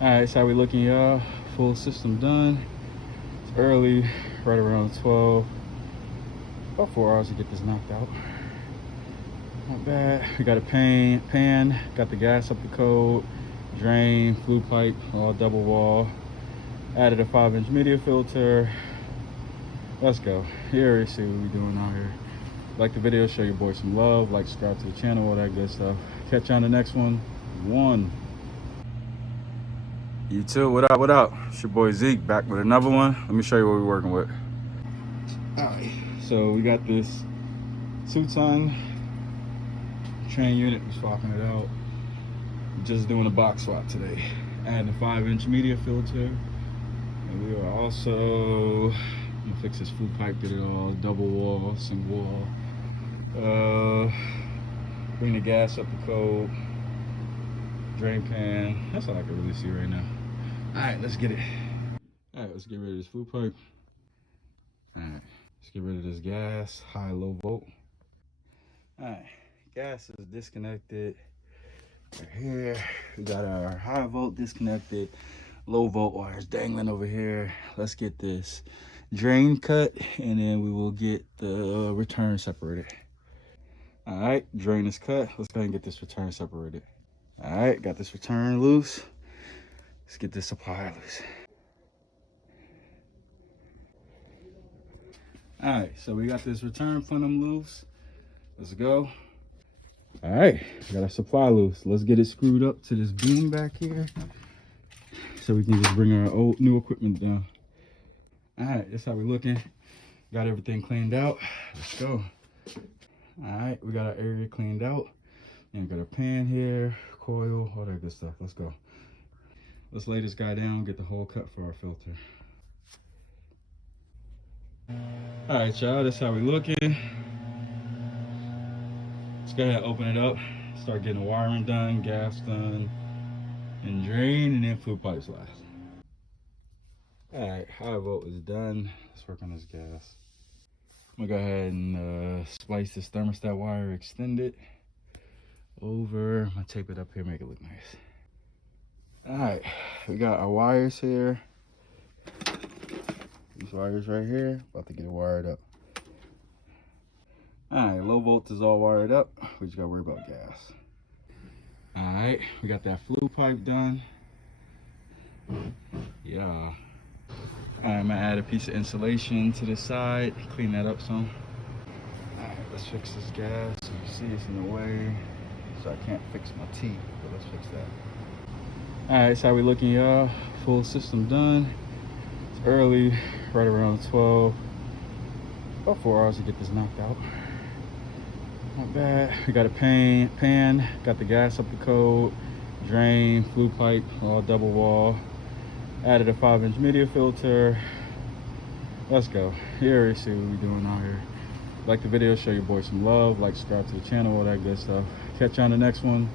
Alright, so how we looking, y'all? Full system done. It's early, right around 12. About 4 hours to get this knocked out. Not bad. We got a pan, got the gas up to code, drain, flue pipe, all double wall. Added a 5-inch media filter. Let's go. You already see what we doing out here. Like the video, show your boy some love, like, subscribe to the channel, all that good stuff. Catch you on the next one. You too. What up? What up? It's your boy Zeke back with another one. Let me show you what we're working with. Alright, so we got this Zeektheinstaller train unit. We're swapping it out. Just doing a box swap today. Adding a 5-inch media filter. And we are also gonna fix this flue pipe, get it all double wall, single wall. Bring the gas up to code. Drain pan. That's all I can really see right now. Alright, let's get it. Alright, let's get rid of this flue pipe. Alright, let's get rid of this gas, high, low volt. Alright, gas is disconnected. Right here, we got our high volt disconnected, low volt wires dangling over here. Let's get this drain cut and then we will get the return separated. Alright, drain is cut. Let's go ahead and get this return separated. Alright, got this return loose. Let's get this supply loose. Alright, so we got this return plenum loose. Let's go. Alright, we got our supply loose. Let's get it screwed up to this beam back here so we can just bring our new equipment down. Alright, that's how we're looking. Got everything cleaned out. Let's go. Alright, we got our area cleaned out. And got a pan here, coil, all that good stuff. Let's go. Let's lay this guy down, get the hole cut for our filter. All right, y'all, that's how we looking. Let's go ahead and open it up. Start getting the wiring done, gas done, and drain, and then flue pipes last. All right, high volt is done. Let's work on this gas. I'm gonna go ahead and splice this thermostat wire, extend it over. I'm gonna tape it up here, make it look nice. All right, we got our wires here. These wires right here, about to get it wired up. All right, low volt is all wired up. We just gotta worry about gas. All right, we got that flue pipe done. Yeah. All right, I'm gonna add a piece of insulation to the side, clean that up some. All right, let's fix this gas. You see it's in the way, so I can't fix my teeth, but let's fix that. All right, so how we looking, y'all? Full system done. It's early, right around 12. About 4 hours to get this knocked out. Not bad. We got a pan, got the gas up to code, drain, flue pipe, all double wall. Added a 5-inch media filter. Let's go. You already see what we doing out here. Like the video, show your boy some love, like, subscribe to the channel, all that good stuff. Catch you on the next one.